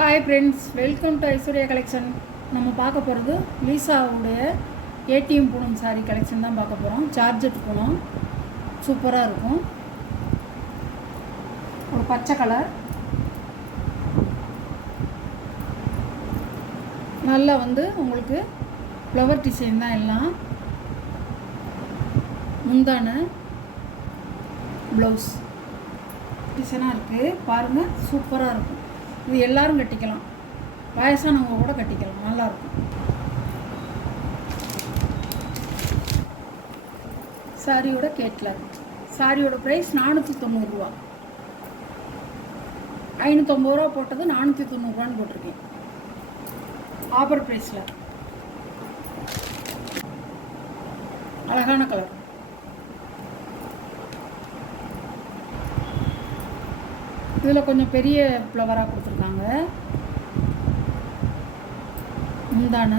Hi friends, welcome to Aishwarya collection. நம்ம பார்க்க போகிறது லீசாவுடைய ஏடிஎம் பூனம் சாரீ கலெக்ஷன் தான் பார்க்க போகிறோம். சார்ஜெட் பூனம் சூப்பராக இருக்கும். ஒரு பச்சை கலர், நல்லா உங்களுக்கு ஃப்ளவர் டிசைன் தான் எல்லாம். முந்தான ப்ளவுஸ் டிசைனாக இருக்குது பாருங்கள், சூப்பராக இருக்கும். இது எல்லோரும் கட்டிக்கலாம், வயசானவங்க கூட கட்டிக்கலாம், நல்லாயிருக்கும். சாரியோட கேட்லாக். சாரியோட ப்ரைஸ் 490 ரூபா. 550 ரூபா போட்டது 490 ரூபான்னு போட்டிருக்கேன் ஆஃபர் ப்ரைஸில். அழகான கலர். இதில் கொஞ்சம் பெரிய ஃப்ளவராக கொடுத்துருக்காங்க. முந்தான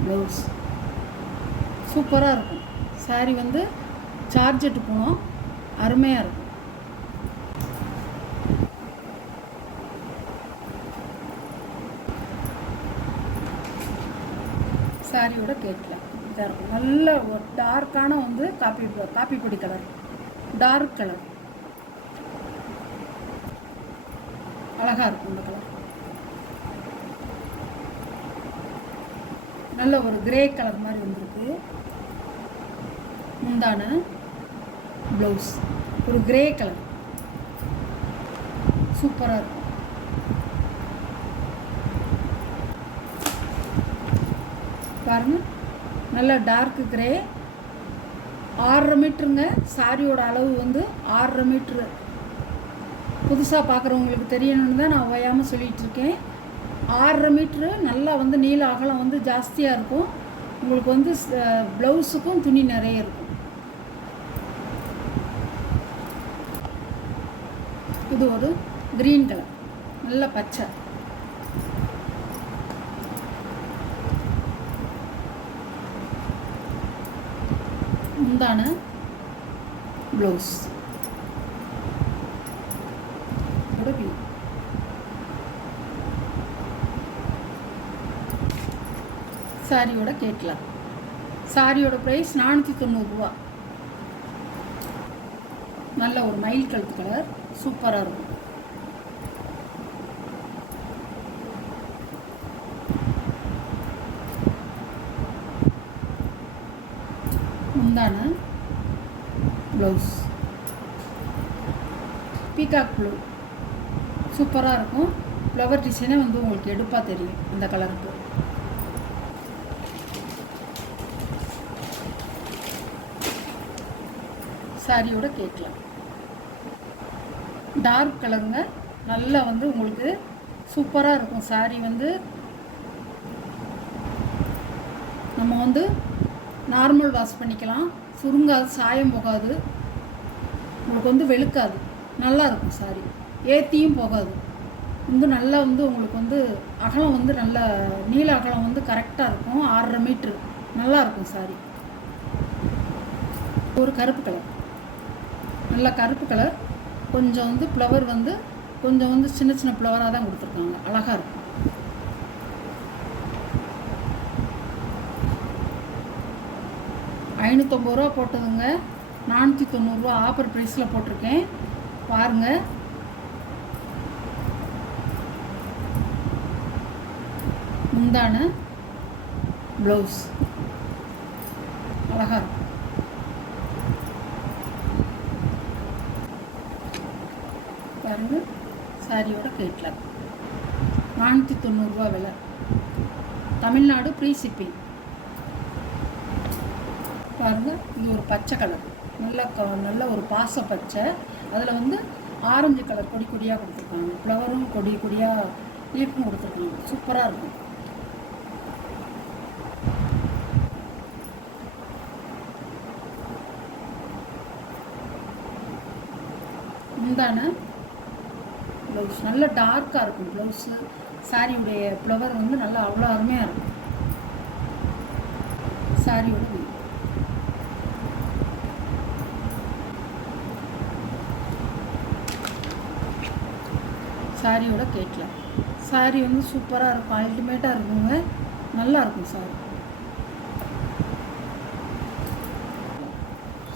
ப்ளவுஸ் சூப்பராக இருக்கும். சாரி சார்ஜெட்டு போனோம், அருமையாக இருக்கும். சாரியோட கேட்கலாம் இதாக இருக்கும். நல்ல ஒரு டார்க்கான காப்பி பொடி கலர், டார்க் கலர், அழகாக இருக்கும். இந்த கலர் நல்ல ஒரு கிரே கலர் மாதிரி வந்திருக்கு. முந்தான ப்ளவுஸ் ஒரு கிரே கலர், சூப்பராக இருக்கும். பாருங்கள், நல்ல டார்க் கிரே. 6.5 மீட்டருங்க சாரியோட அளவு. 6.5 மீட்ரு. புதுசாக பார்க்குறவங்களுக்கு தெரியணுன்னு தான் நான் ஓயாமல் சொல்லிகிட்ருக்கேன். 6.5 மீட்ரு நல்லா நீள அகலம் ஜாஸ்தியாக இருக்கும். உங்களுக்கு ப்ளவுஸுக்கும் துணி நிறைய இருக்கும். இது ஒரு க்ரீன் கலர், நல்ல பச்சை. முந்தான ப்ளவுஸ் சாரியோட கேட்கலாம். சாரியோட ப்ரைஸ் 490 ரூபா. நல்ல ஒரு மயில் கழுத்து கலர், சூப்பராக இருக்கும். முந்தான ப்ளவுஸ் பீகாக் ப்ளூ, சூப்பராக இருக்கும். ஃப்ளவர் டிசைனே உங்களுக்கு எடுப்பாக தெரியும் இந்த கலருக்கு. சாரியோட கேட்கலாம். டார்க் கலருங்க, நல்லா உங்களுக்கு சூப்பராக இருக்கும். சாரி நம்ம நார்மல் வாஷ் பண்ணிக்கலாம், சுருங்காது, சாயம் போகாது, உங்களுக்கு வெளுக்காது, நல்லா இருக்கும். சாரி ஏற்றியும் போகாது. நல்லா உங்களுக்கு அகலம் நல்ல நீள அகலம் கரெக்டாக இருக்கும். 6.5 மீட்ரு, நல்லா இருக்கும். சாரி ஒரு கருப்பு கலர், நல்ல கருப்பு கலர். கொஞ்சம் ஃப்ளவர் கொஞ்சம் சின்ன சின்ன ஃப்ளவராக தான் கொடுத்துருக்காங்க, அழகாக இருக்கும். ₹550 ரூபா போட்டதுங்க, 490 ரூபா ஆஃபர் ப்ரைஸில் போட்டிருக்கேன். பாருங்கள், முந்தான ப்ளவுஸ் அழகாக இருக்கும். பாருங்கள், சாரியோட கேட்லாக். 490 ரூபா விலை. Tamil Nadu free shipping. பாருங்கள், இது ஒரு பச்சை கலர், நல்ல ஒரு பாச பச்சை. அதில் ஆரஞ்சு கலர் கொடி கொடியாக கொடுத்துருக்காங்க. ஃப்ளவரும் கொடி கொடியாக லீஃபும் கொடுத்துருக்காங்க, சூப்பராக இருக்கும். முந்தான ப்ளவுஸ் நல்ல டார்க்காக இருக்கும். ப்ளவுஸு சாரியுடைய ஃப்ளவர் நல்லா அவ்வளோ அருமையாக இருக்கும். சாரியோட சாரியோட கேட்கலாம். சாரீ வந்து சூப்பராக இருக்கும், அல்டிமேட்டாக இருக்குங்க. நல்லாயிருக்கும் சாரீ,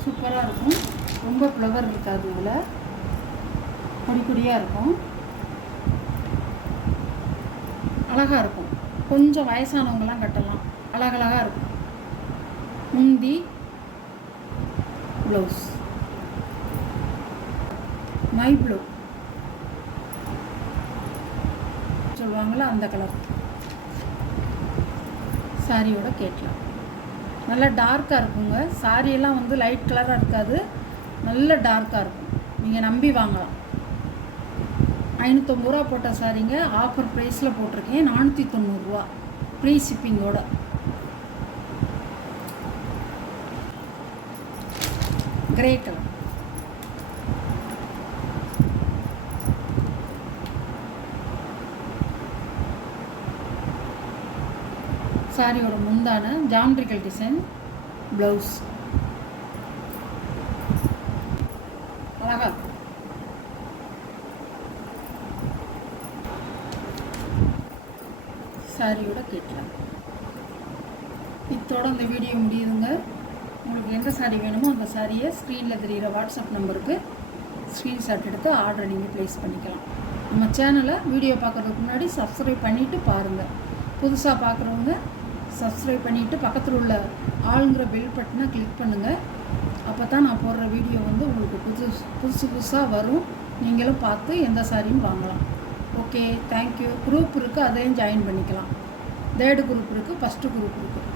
சூப்பராக இருக்கும். ரொம்ப ஃப்ளவர் இருக்காது, இதில் கொடி கொடியாக இருக்கும், அழகாக இருக்கும். கொஞ்சம் வயசானவங்களாம் கட்டலாம், அழகழகாக இருக்கும். முந்தி ப்ளவுஸ் மை ப்ளூ சொல்லுவாங்களா, அந்த கலர் சாரியோட கேட்கலாம். நல்லா டார்க்காக இருக்குங்க. சாரியெல்லாம் வந்து லைட் கலராக இருக்காது, நல்ல டார்க்காக இருக்கும். நீங்கள் நம்பி வாங்கலாம். 550 ரூபா போட்ட சாரிங்க, ஆஃபர் ப்ரைஸில் போட்டிருக்கேன். 490 ரூபா ஃப்ரீ ஷிப்பிங்கோட. கிரே கலர் சாரியோட முந்தான ஜாமெட்ரிக்கல் டிசைன் ப்ளவுஸ் அழகா இருக்கும். சாரியோட கேட்கலாம். இத்தோட இந்த வீடியோ முடியுதுங்க. உங்களுக்கு எந்த சாரீ வேணுமோ அந்த சாரியை ஸ்க்ரீனில் தெரிகிற வாட்ஸ்அப் நம்பருக்கு ஸ்க்ரீன்ஷாட் எடுத்து ஆர்டரை நீங்கள் ப்ளேஸ் பண்ணிக்கலாம். நம்ம சேனலை வீடியோ பார்க்குறதுக்கு முன்னாடி சப்ஸ்கிரைப் பண்ணிவிட்டு பாருங்கள். புதுசாக பார்க்குறவங்க சப்ஸ்கிரைப் பண்ணிவிட்டு பக்கத்தில் உள்ள ஆளுங்கிற பெல் பட்டனை கிளிக் பண்ணுங்கள். அப்போ தான் நான் போடுற வீடியோ வந்து உங்களுக்கு புதுசாக வரும். நீங்களும் பார்த்து எந்த சாரியும் வாங்கலாம். Okay, thank you. குரூப் இருக்குது, அதையும் ஜாயின் பண்ணிக்கலாம். 3rd குரூப் இருக்குது, 1st குரூப் இருக்குது.